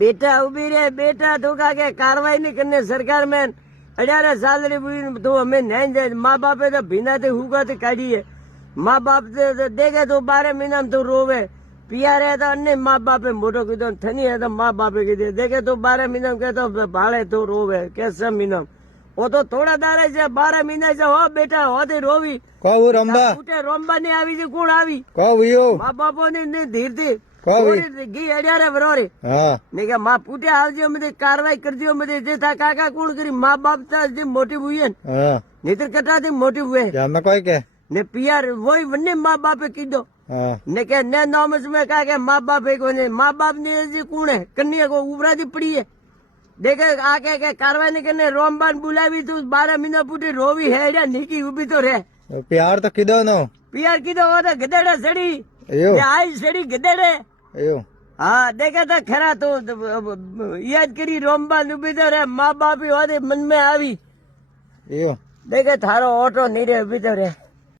बेटा उभी रे बेटा तो का के कार्रवाई नहीं करने सरकार में 18 साल री तो हमें नहीं दे माँ बाप तो बिना तो हुआ तो काढ़ी है माँ बाप देखे तो 12 महीना में तो रोवे पिया रहे तो अन्य माँ बाप मोटो कीधो थनी है तो माँ बाप कीधे देखे तो 12 महीना में कहते भाड़े तो रोवे कैसा महीना वो तो थोड़ा दारे से 12 महीना से हो बेटा हो तो रोवी कहू रंबा रोम्बा ने આવી છે કોણ આવી कहू यो મા બાપો ને ધીર થી કહું ઘી અડ્યારે વરોરે हाँ ને કે માં પૂટે આવજો બધી કાર્યવાહી કરજો બધી જે થા કાકા કોણ કરી મા બાપ તા જે મોટી હુઈ ને हाँ નીતર કટાથી મોટી હુએ क्या मैं कोई के ને પિયાર વોય વને મા બાપે કીધો हाँ ને કે ને નોમસ में का के माँ बाप एक ने माँ बाप ने जी कौन है कन्या को उबरादी पड़ी है देखे आके के कार्रवाई नहीं करने रोमबान बुलावी तू 12 महीना पूटी रोवी है नीकी उभी तो रे प्यार तो किधो नो पियार कीधो हो तो गधेड़ा सड़ी यो आई सड़ी गधेड़े यो हाँ देखे था खरा तो याद करी रोमबान उभी तो रे माँ बाप ही होते मन में आवी यो देखे थारो ऑटो नहीं रे उभी तो रे